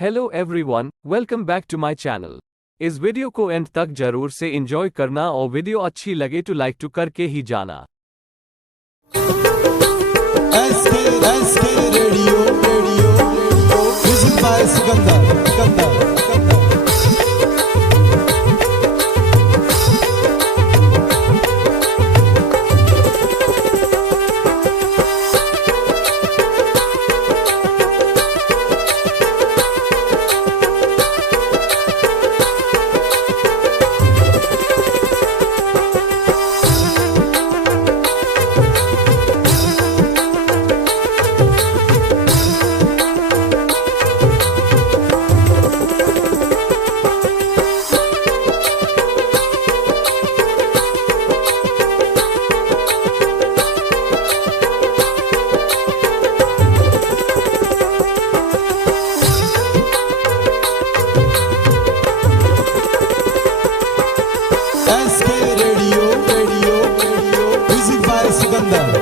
Hello everyone, welcome back to my channel. इस video को end तक जरूर से एंजॉय करना और वीडियो अच्छी लगे तो लाइक टू करके ही जाना। SK radio music by Sikandar. Music by Sikandar.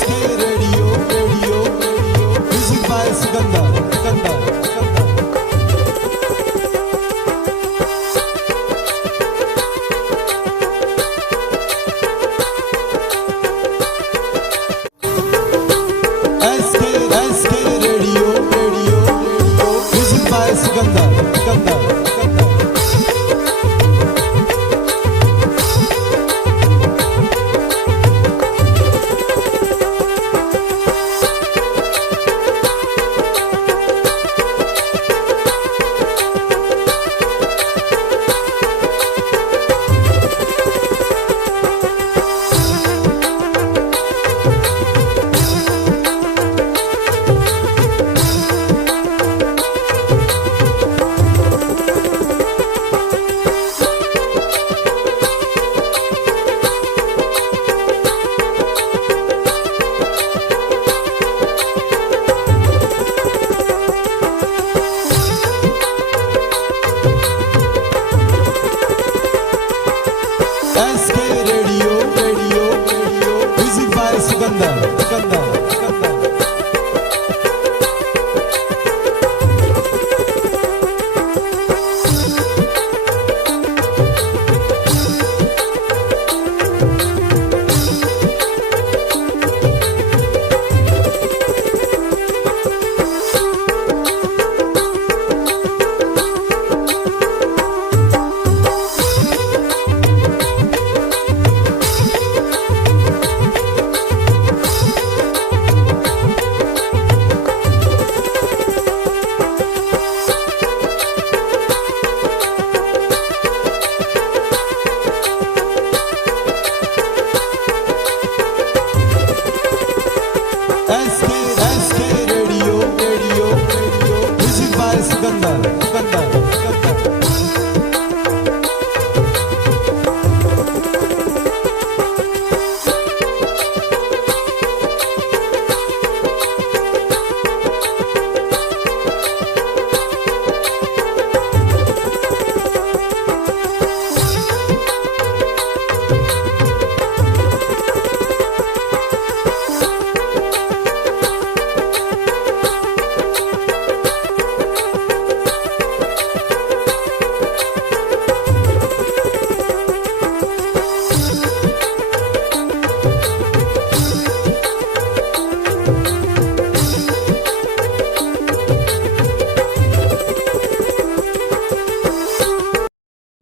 SK radio music by Sikandar. SK radio music by Sikandar. SK radio music by Sikandar.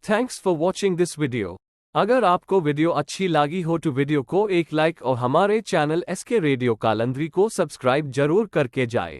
Thanks for watching this video. अगर आपको वीडियो अच्छी लगी हो तो वीडियो को एक लाइक और हमारे चैनल SK रेडियो कालंदरी को सब्सक्राइब जरूर करके जाए।